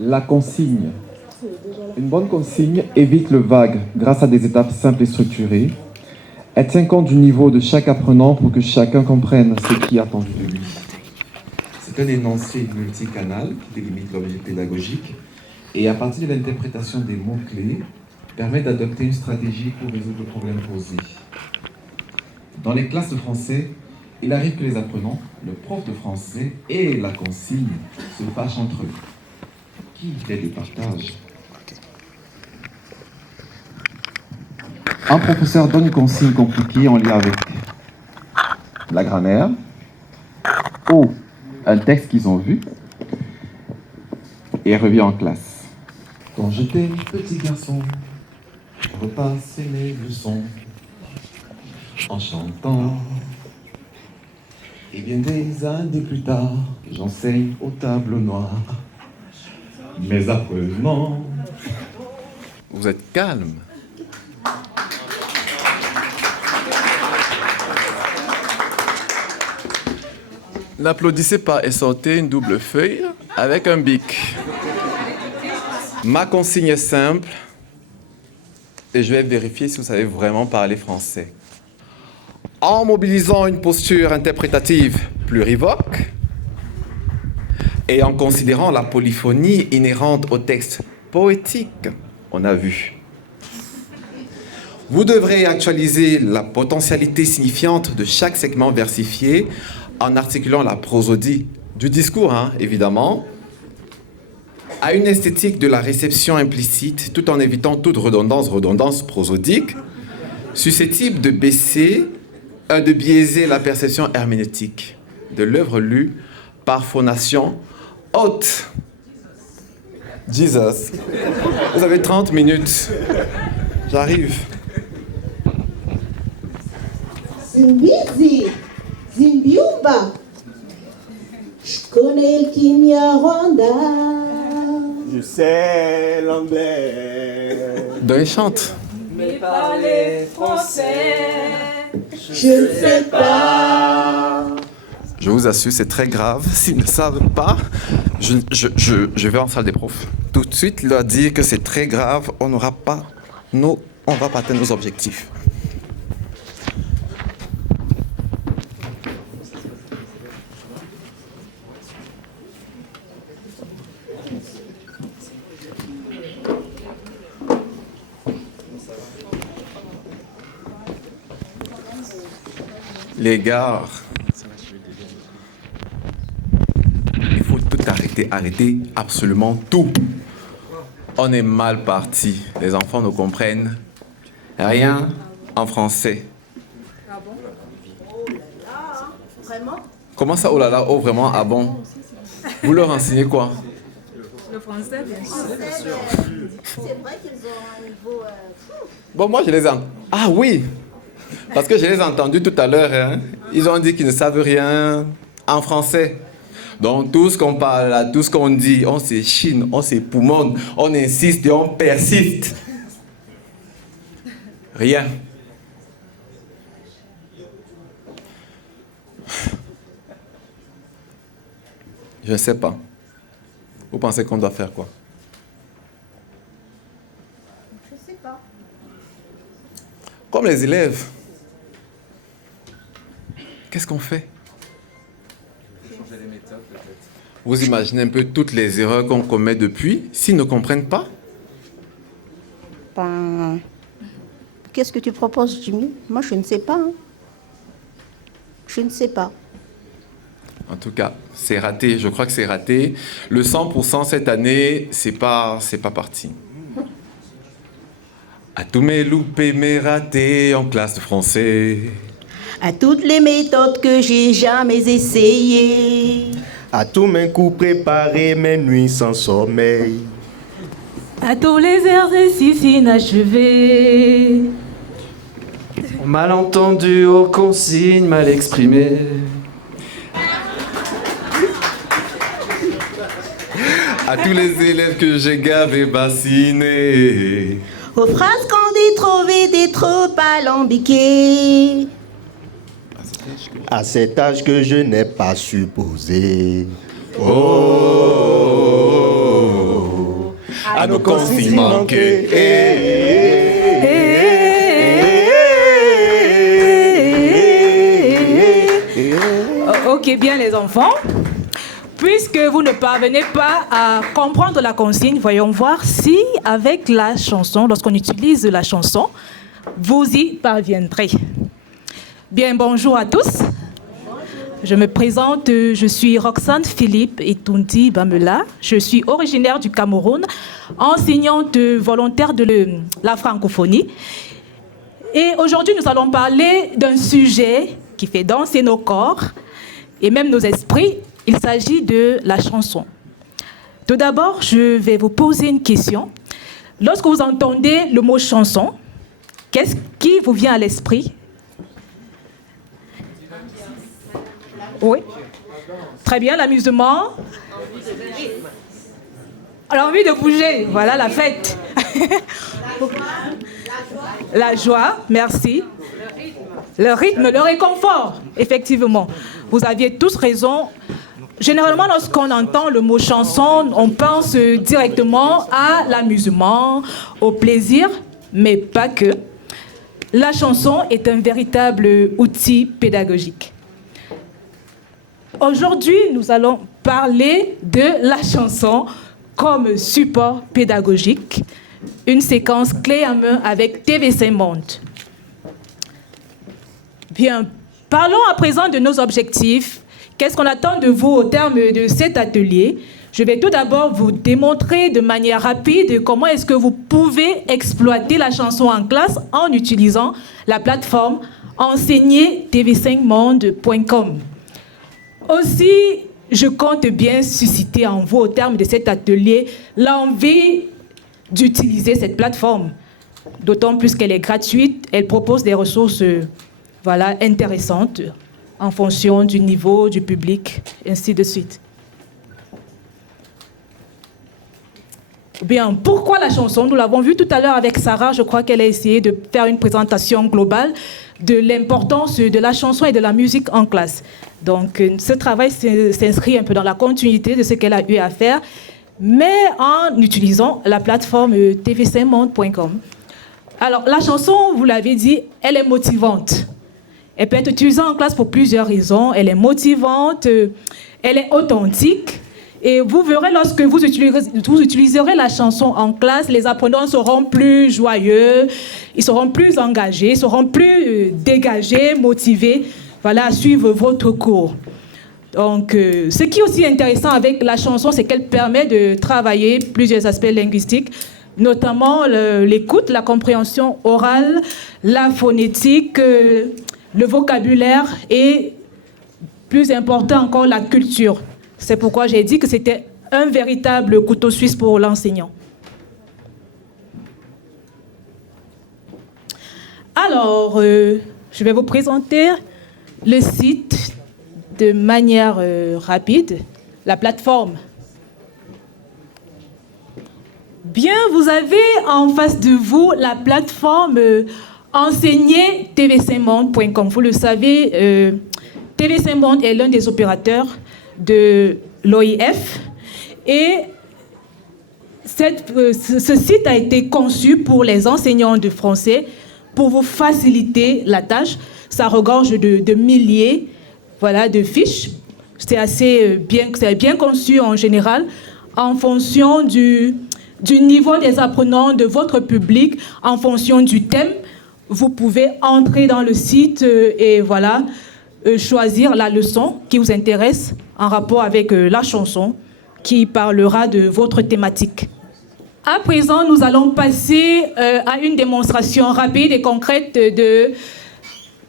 La consigne. Une bonne consigne évite le vague grâce à des étapes simples et structurées. Elle tient compte du niveau de chaque apprenant pour que chacun comprenne ce qui est attendu de lui. C'est un énoncé multicanal qui délimite l'objet pédagogique et à partir de l'interprétation des mots-clés, permet d'adopter une stratégie pour résoudre le problème posé. Dans les classes de français, il arrive que les apprenants, le prof de français et la consigne se fâchent entre eux. Qui fait le partage? Un professeur donne une consigne compliquée en lien avec la grammaire ou un texte qu'ils ont vu et revient en classe. Quand j'étais petit garçon, je repassais mes leçons en chantant. Et bien des années plus tard, j'enseigne au tableau noir. Mes apprenants. Vous êtes calme. N'applaudissez pas et sortez une double feuille avec un bic. Ma consigne est simple et je vais vérifier si vous savez vraiment parler français. En mobilisant une posture interprétative plurivoque et en considérant la polyphonie inhérente au texte poétique, on a vu. Vous devrez actualiser la potentialité signifiante de chaque segment versifié en articulant la prosodie du discours, évidemment, à une esthétique de la réception implicite, tout en évitant toute redondance prosodique, susceptible de biaiser la perception herméneutique de l'œuvre lue par phonation haute. Jesus. Vous avez 30 minutes. J'arrive. Zimbizi, Zimbiuba, je connais le Kinyarwanda. Je sais l'anglais. Donc il chante. Mais parler français, Je ne sais pas. Je vous assure, c'est très grave. S'ils ne savent pas, je vais en salle des profs. Tout de suite leur dire que c'est très grave, on va pas atteindre nos objectifs. Les gars, il faut tout arrêter absolument tout. On est mal parti. Les enfants ne comprennent rien en français. Ah bon? Oh là là, vraiment? Comment ça, oh là là, oh vraiment, ah bon? Vous leur enseignez quoi? Le français, bien sûr. C'est vrai qu'ils ont un niveau. Bon, moi je les entends. Ah oui! Parce que je les ai entendus tout à l'heure. Ils ont dit qu'ils ne savent rien en français. Donc tout ce qu'on parle là, tout ce qu'on dit, on s'échine, on s'époumonne, on insiste et on persiste. Rien. Je ne sais pas. Vous pensez qu'on doit faire quoi? Je sais pas. Comme les élèves. Qu'est-ce qu'on fait? Changer les méthodes peut-être. Vous imaginez un peu toutes les erreurs qu'on commet depuis, s'ils ne comprennent pas? Ben, qu'est-ce que tu proposes, Jimmy? Moi, je ne sais pas. Je ne sais pas. En tout cas, c'est raté. Je crois que c'est raté. Le 100% cette année, c'est pas parti. À tous mes loupés, mes ratés en classe de français. À toutes les méthodes que j'ai jamais essayées. À tous mes coups préparés, mes nuits sans sommeil. À tous les exercices inachevés. Mal entendu, aux consignes mal exprimées. À tous les élèves que j'ai gavés, bassinés. Aux phrases qu'on dit trop vite et trop alambiquées. À cet âge que je n'ai pas supposé. Oh. à nos consignes manquées. Ok, bien les enfants. Puisque vous ne parvenez pas à comprendre la consigne, voyons voir si avec la chanson, lorsqu'on utilise la chanson, vous y parviendrez. Bien, bonjour à tous. Je me présente, je suis Roxane Philippe Etundi Bamela. Je suis originaire du Cameroun, enseignante volontaire de la francophonie. Et aujourd'hui, nous allons parler d'un sujet qui fait danser nos corps et même nos esprits. Il s'agit de la chanson. Tout d'abord, je vais vous poser une question. Lorsque vous entendez le mot chanson, qu'est-ce qui vous vient à l'esprit? Oui. Très bien, l'amusement. L'envie de bouger, voilà la fête. La joie, merci. Le rythme, le réconfort, effectivement. Vous aviez tous raison. Généralement, lorsqu'on entend le mot chanson, on pense directement à l'amusement, au plaisir, mais pas que. La chanson est un véritable outil pédagogique. Aujourd'hui, nous allons parler de la chanson comme support pédagogique, une séquence clé en main avec TV5 Monde. Bien, parlons à présent de nos objectifs. Qu'est-ce qu'on attend de vous au terme de cet atelier? Je vais tout d'abord vous démontrer de manière rapide comment est-ce que vous pouvez exploiter la chanson en classe en utilisant la plateforme enseignertv5monde.com. Aussi, je compte bien susciter en vous, au terme de cet atelier, l'envie d'utiliser cette plateforme. D'autant plus qu'elle est gratuite, elle propose des ressources intéressantes en fonction du niveau, du public, ainsi de suite. Bien, pourquoi la chanson? Nous l'avons vu tout à l'heure avec Sarah, je crois qu'elle a essayé de faire une présentation globale de l'importance de la chanson et de la musique en classe. Donc, ce travail s'inscrit un peu dans la continuité de ce qu'elle a eu à faire, mais en utilisant la plateforme tv5monde.com. Alors, la chanson, vous l'avez dit, elle est motivante. Elle peut être utilisée en classe pour plusieurs raisons. Elle est motivante, elle est authentique. Et vous verrez, lorsque vous utiliserez la chanson en classe, les apprenants seront plus joyeux, ils seront plus engagés, ils seront plus dégagés, motivés, à suivre votre cours. Donc, ce qui est aussi intéressant avec la chanson, c'est qu'elle permet de travailler plusieurs aspects linguistiques, notamment l'écoute, la compréhension orale, la phonétique, le vocabulaire et, plus important encore, la culture. C'est pourquoi j'ai dit que c'était un véritable couteau suisse pour l'enseignant. Alors, je vais vous présenter le site de manière rapide, la plateforme. Bien, vous avez en face de vous la plateforme enseignertv5monde.com. Vous le savez, TV5 Monde est l'un des opérateurs de l'OIF et ce site a été conçu pour les enseignants de français pour vous faciliter la tâche. Ça regorge de milliers de fiches. C'est assez bien conçu en général en fonction du niveau des apprenants, de votre public, en fonction du thème. Vous pouvez entrer dans le site et choisir la leçon qui vous intéresse en rapport avec la chanson qui parlera de votre thématique. À présent, nous allons passer à une démonstration rapide et concrète de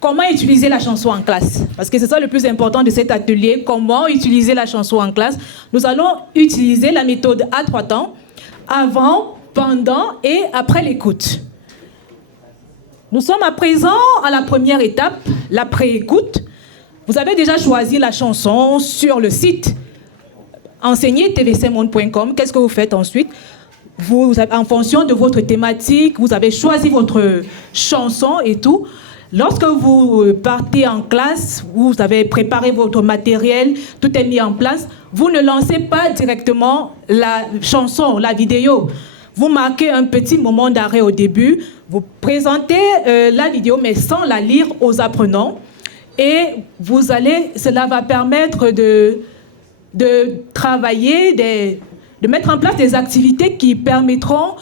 comment utiliser la chanson en classe. Parce que c'est ça le plus important de cet atelier, comment utiliser la chanson en classe. Nous allons utiliser la méthode à 3 temps, avant, pendant et après l'écoute. Nous sommes à présent à la première étape, la pré-écoute. Vous avez déjà choisi la chanson sur le site enseignertv5monde.com. Qu'est-ce que vous faites ensuite? En fonction de votre thématique, vous avez choisi votre chanson et tout. Lorsque vous partez en classe, vous avez préparé votre matériel, tout est mis en place, vous ne lancez pas directement la chanson, la vidéo. vous marquez un petit moment d'arrêt au début, vous présentez la vidéo mais sans la lire aux apprenants et cela va permettre de travailler, de mettre en place des activités qui permettront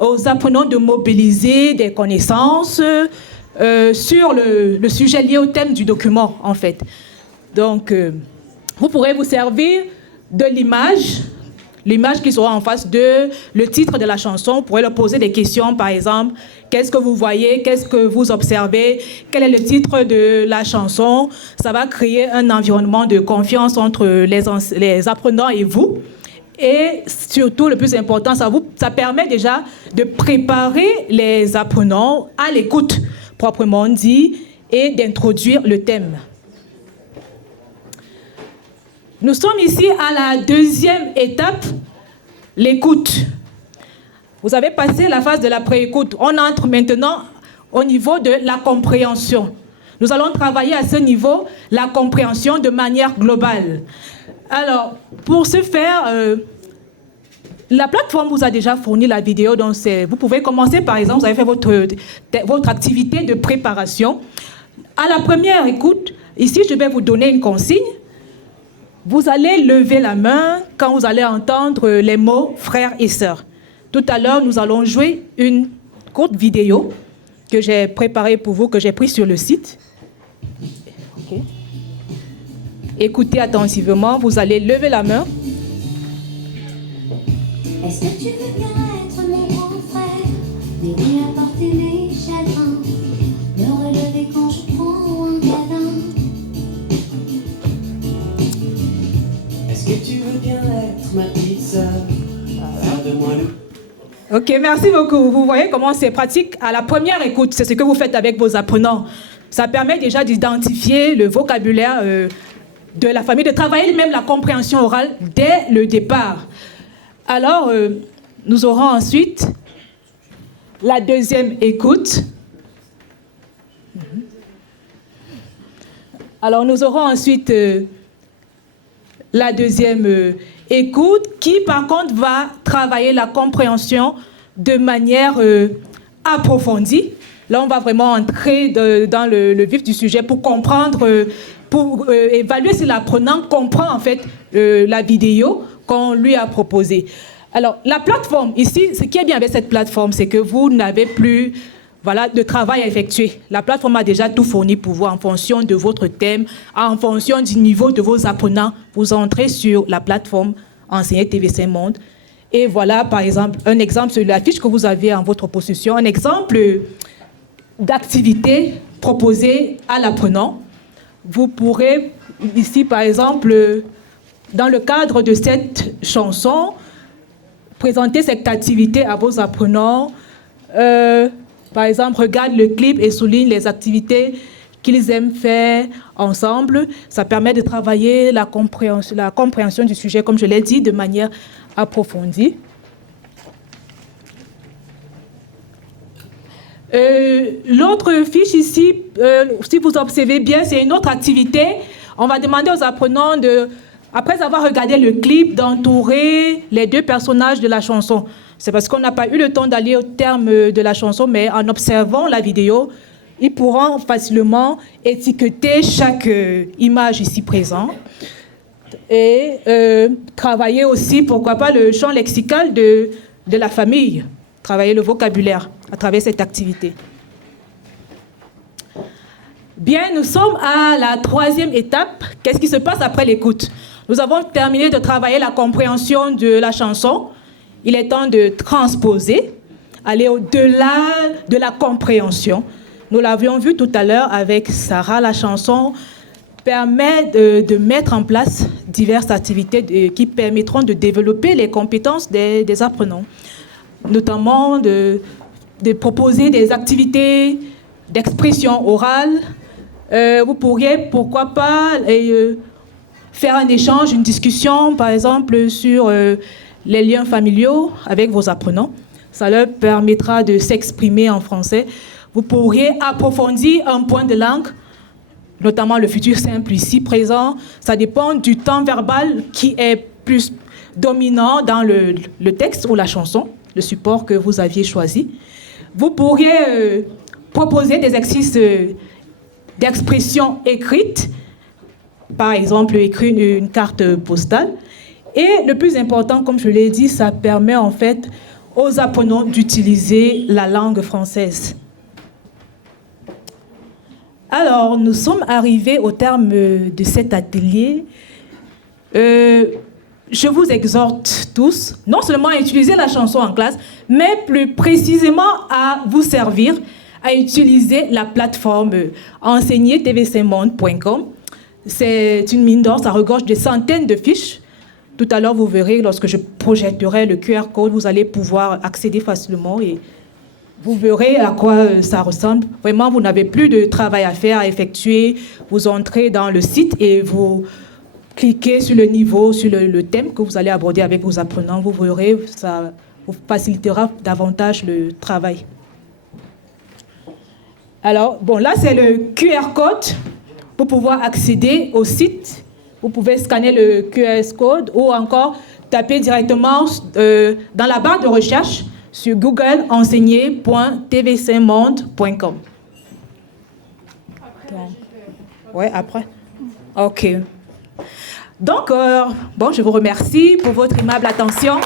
aux apprenants de mobiliser des connaissances sur le sujet lié au thème du document, en fait. Donc, vous pourrez vous servir de l'image qui sera en face de le titre de la chanson. Vous pourrez leur poser des questions, par exemple, qu'est-ce que vous voyez, qu'est-ce que vous observez, quel est le titre de la chanson. Ça va créer un environnement de confiance entre les apprenants et vous. Et surtout, le plus important, ça permet déjà de préparer les apprenants à l'écoute, proprement dit, et d'introduire le thème. Nous sommes ici à la deuxième étape, l'écoute. Vous avez passé la phase de la préécoute. On entre maintenant au niveau de la compréhension. Nous allons travailler à ce niveau, la compréhension de manière globale. Alors, pour ce faire, la plateforme vous a déjà fourni la vidéo. Donc vous pouvez commencer, par exemple, vous avez fait votre activité de préparation. À la première écoute, ici, je vais vous donner une consigne. Vous allez lever la main quand vous allez entendre les mots « frères et sœurs ». Tout à l'heure, nous allons jouer une courte vidéo que j'ai préparée pour vous, que j'ai prise sur le site. Okay. Écoutez attentivement, vous allez lever la main. Est-ce que tu veux bien être mon grand frère, m'aider à porter mes chagrins, me relever quand je prends un câlin? Est-ce que tu veux bien être ma petite sœur, faire de moi le... Ok, merci beaucoup. Vous voyez comment c'est pratique à la première écoute. C'est ce que vous faites avec vos apprenants. Ça permet déjà d'identifier le vocabulaire de la famille, de travailler même la compréhension orale dès le départ. Alors, nous aurons ensuite la deuxième écoute. Alors, nous aurons ensuite la deuxième écoute qui, par contre, va travailler la compréhension de manière approfondie. Là, on va vraiment entrer dans le vif du sujet pour comprendre, pour évaluer si l'apprenant comprend en fait la vidéo qu'on lui a proposée. Alors, la plateforme, ici, ce qui est bien avec cette plateforme, c'est que vous n'avez plus de travail à effectuer. La plateforme a déjà tout fourni pour vous en fonction de votre thème, en fonction du niveau de vos apprenants. Vous entrez sur la plateforme Enseigner TV5 Monde. Et voilà, par exemple, un exemple sur la fiche que vous avez en votre possession, un exemple d'activité proposée à l'apprenant. Vous pourrez, ici, par exemple, dans le cadre de cette chanson, présenter cette activité à vos apprenants. Par exemple, regarde le clip et souligne les activités qu'ils aiment faire ensemble. Ça permet de travailler la compréhension du sujet, comme je l'ai dit, de manière approfondie. L'autre fiche ici, si vous observez bien, c'est une autre activité. On va demander aux apprenants, après avoir regardé le clip, d'entourer les deux personnages de la chanson. C'est parce qu'on n'a pas eu le temps d'aller au terme de la chanson, mais en observant la vidéo, ils pourront facilement étiqueter chaque image ici présente et travailler aussi, pourquoi pas, le champ lexical de la famille, travailler le vocabulaire à travers cette activité. Bien, nous sommes à la troisième étape. Qu'est-ce qui se passe après l'écoute? Nous avons terminé de travailler la compréhension de la chanson. Il est temps de transposer, aller au-delà de la compréhension. Nous l'avions vu tout à l'heure avec Sarah, la chanson permet de mettre en place diverses activités qui permettront de développer les compétences des apprenants, notamment de proposer des activités d'expression orale. Vous pourriez, pourquoi pas, faire un échange, une discussion, par exemple, sur les liens familiaux avec vos apprenants. Ça leur permettra de s'exprimer en français. Vous pourriez approfondir un point de langue, notamment le futur simple ici présent. Ça dépend du temps verbal qui est plus dominant dans le texte ou la chanson. le support que vous aviez choisi. Vous pourriez proposer des exercices d'expression écrite, par exemple écrire une carte postale. Et le plus important, comme je l'ai dit, ça permet en fait aux apprenants d'utiliser la langue française. Alors, nous sommes arrivés au terme de cet atelier. Je vous exhorte tous, non seulement à utiliser la chanson en classe, mais plus précisément à vous servir, à utiliser la plateforme enseigner-tvcmonde.com. C'est une mine d'or, ça regorge de centaines de fiches. Tout à l'heure, vous verrez, lorsque je projetterai le QR code, vous allez pouvoir accéder facilement et vous verrez à quoi ça ressemble. Vraiment, vous n'avez plus de travail à faire, à effectuer. Vous entrez dans le site et vous cliquez sur le niveau, sur le thème que vous allez aborder avec vos apprenants. Vous verrez, ça vous facilitera davantage le travail. Alors, bon, là, c'est le QR code pour pouvoir accéder au site. Vous pouvez scanner le QR code ou encore taper directement dans la barre de recherche sur Google enseigner.tvcmonde.com. Ouais, après. OK. Donc, bon, je vous remercie pour votre aimable attention.